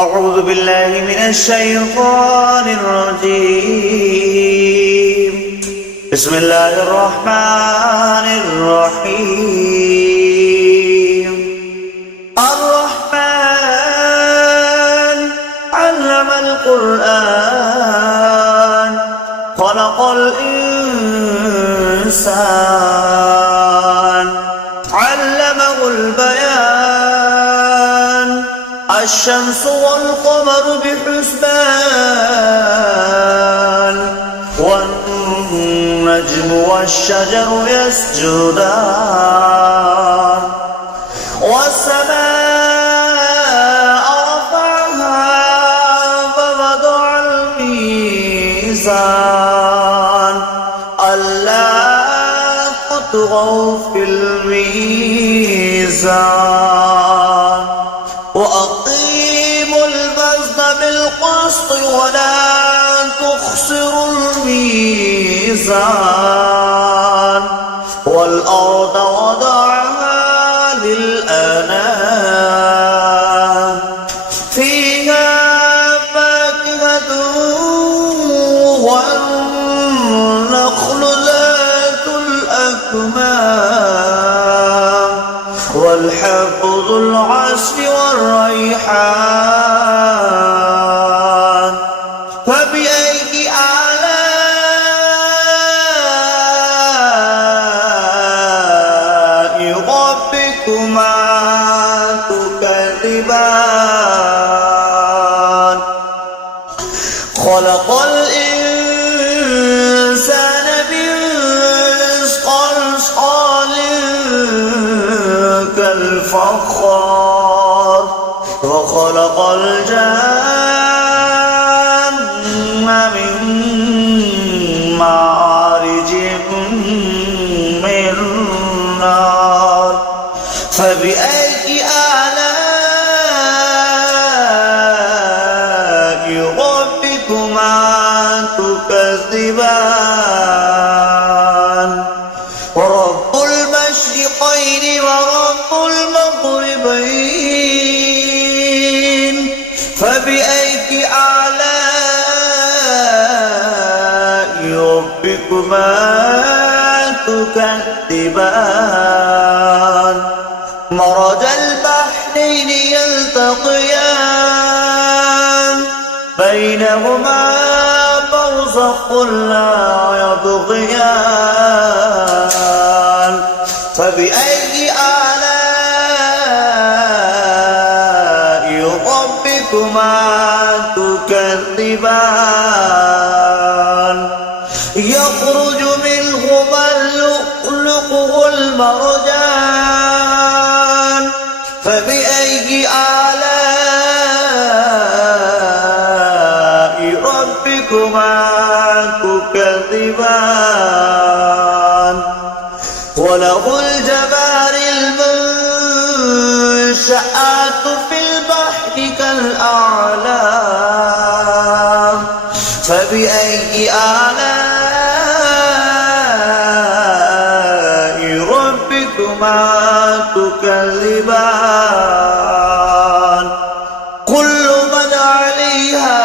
أعوذ بالله من الشيطان الرجيم. بسم الله الرحمن الرحيم. الرحمن علم القرآن خلق الإنسان علمه البيان الشمس والقمر بحسبان والنجم والشجر يسجدان والسماء رفعها فوضع الميزان ألا تطغوا في الميزان وأقيموا الوزن بالقسط ولا تخسروا الميزان والأرض وضعها للأنام فيها فاكهة والنخل ذات الأكمام والحب ذو العصف والريحان فبأي آلاء ربكما تكذبان خلق الإنسان من صلصال كالفخار وخلق الجن من مارج من نار فبأي آلاء ربكما تكذبان ورب المشرقين ورب المغربين فبأي آلاء ربكما تكذبان مرج البحرين يلتقيان بينهما برزخ لا يبغيان فبأي آلاء ربكما تكذبان يخرج منهما اللؤلؤ والمرجان فبأي آلاء ربكما تكذبان وله الجوار المنشآت في البحر كالأعلام فبأي آلاء ربكما تكذبان كل من عليها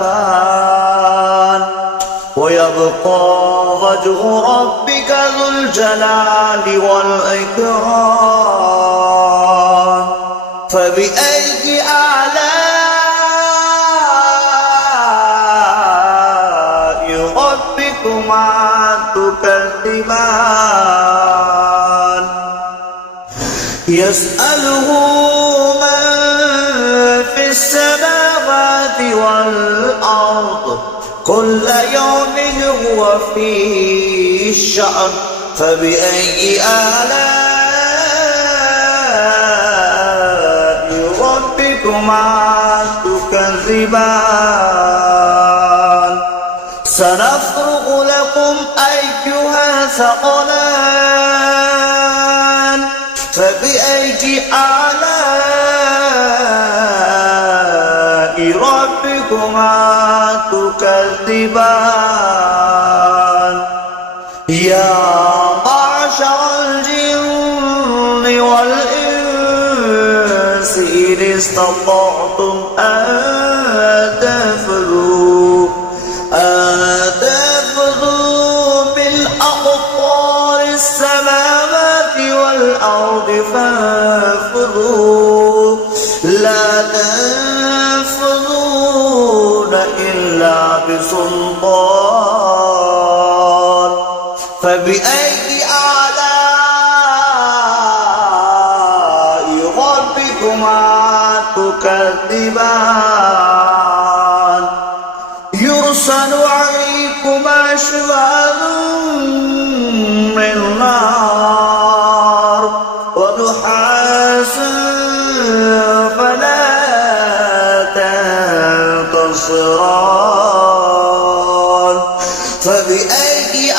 فان ويبقى وجه ربك ذو الجلال والإكرام فبأي آلاء ربكما تكذبان يسأله من في السماوات والأرض كل يوم هو في شأن فبأي آلاء ربكما تكذبان سنفرغ لكم أيها ثقلان فبأي آلاء ربكما تكذبان يا معشر الجن والإنس استطعتم أن تنفذوا بالأقطار السماوات والأرض فانفذوا لا تنفذون إلا بسلطان فبأي آلاء ربكما تكذبان يرسل عليكما شواظ من نار ونحاس فلا تنتصران فبأي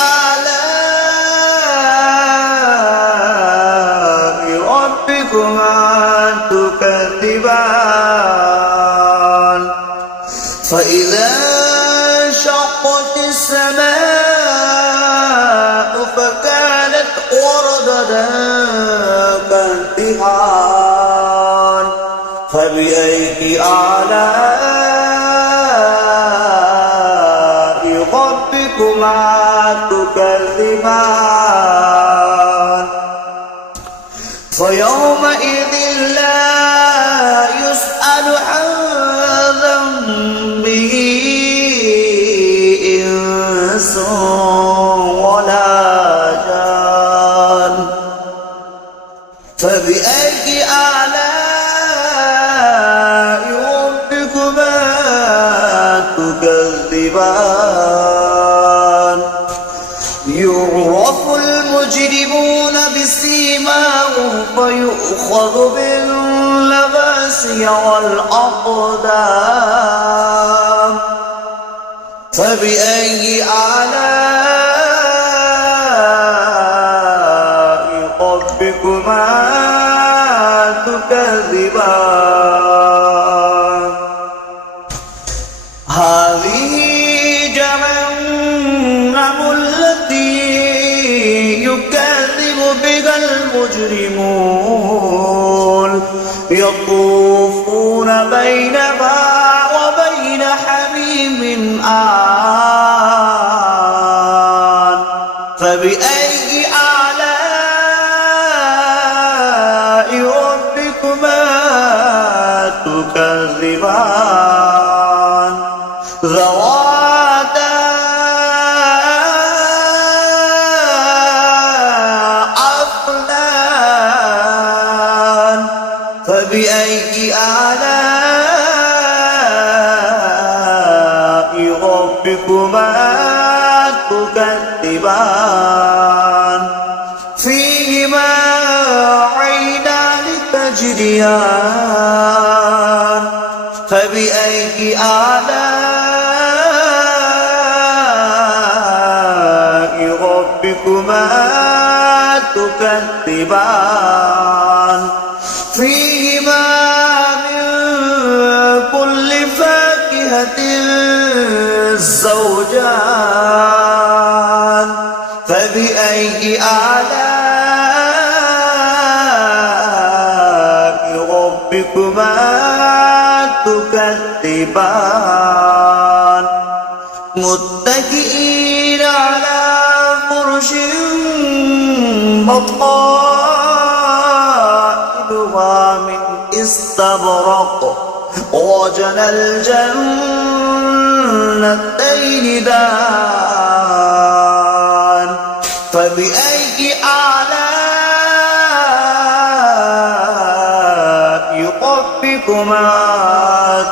آلاء ربكما تكذبان فإذا انشقت السماء فكانت وردة كالدهان فبأي آلاء ربكما تكذبان فيومئذ لا يسأل عن ذنبه إنس ولا جان فبأي آلاء ربكما تكذبان يعرف المجرمون بسيماهم فيؤخذ بالنواصي والأقدام فبأي آلاء ربكما تكذبان هذه جهنم التي يكذب بها المجرمون يطوفون بينها وبين حميم آن فبأي آلاء ربكما تكذبان ذواتا أفنان فبأي آلاء ربكما تكذبان فيهما عينان تجريان فبأي آلاء ربكما تكذبان فيهما من كل فاكهة زوجان فبأي آلاء ربكما تكذبان متكئين على فرش بطائنها من استبرق وجنى الجنتين دان فبأي آلاء ربكما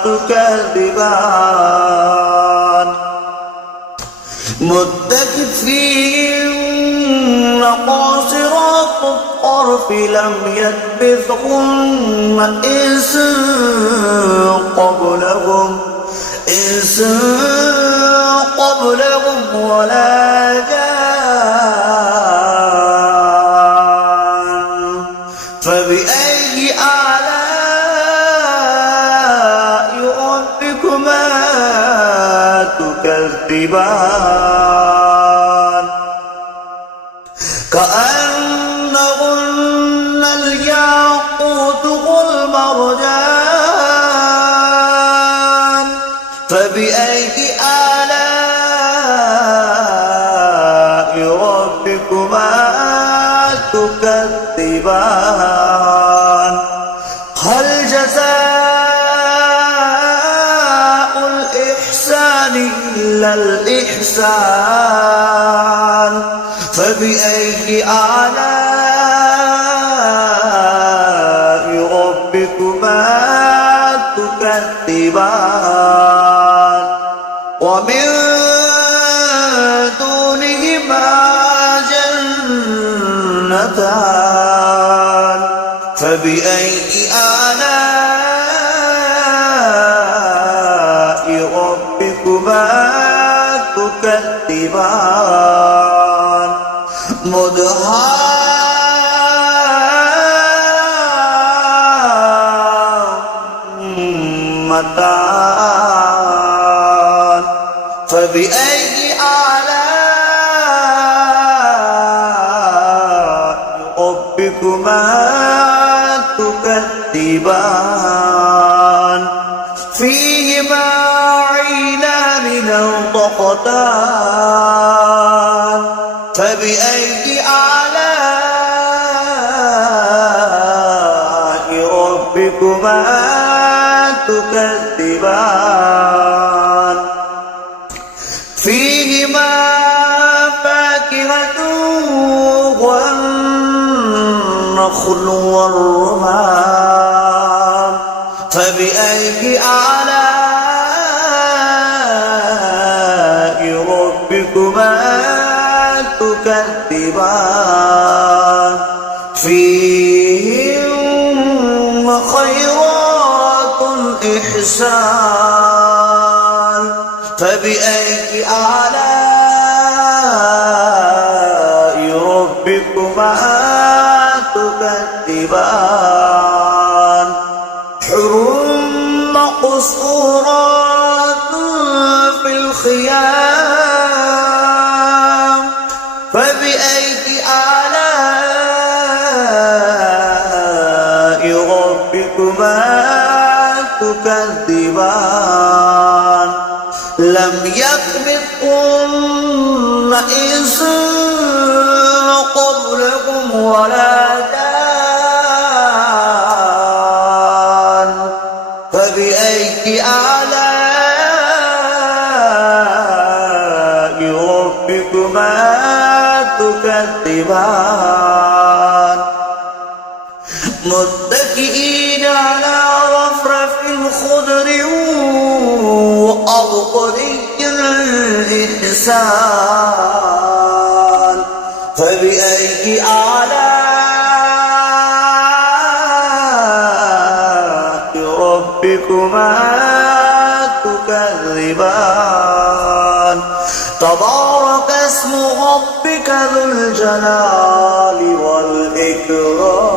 تكذبان متكئين قاصرات الطرف لم يطمثهن إنس قبلهم ولا جان فبأي آلاء ربكما تكذبان كأنهن الياقوت والمرجان فبأي آلاء ربكما تكذبان هل جزاء الإحسان إلا الإحسان فبأي آلاء ربكما تكذبان ومن دونهما جنتان فبأي آلاء ربكما تكذبان مدهامتان فبأي آلاء ربكما تكذبان فيهما عينان نضختان فبأي آلاء ربكما تكذبان فيهما فاكهة والنخل والرمان فبأي آلاء ربكما تكذبان فيهن خيرات إحسان فبأي آلاء ربكما تكذبان حر مقصورات في الخيام فبأي آلاء ربكما تكذبان لم يطمثهن إنس قبلكم ولا جان فبأي آلاء ربكما تكذبان متكئين على رفرف خضر وأبقري الإحسان فبأي آلاء ربكما تكذبان تبارك اسم ربك ذو الجلال والإكرام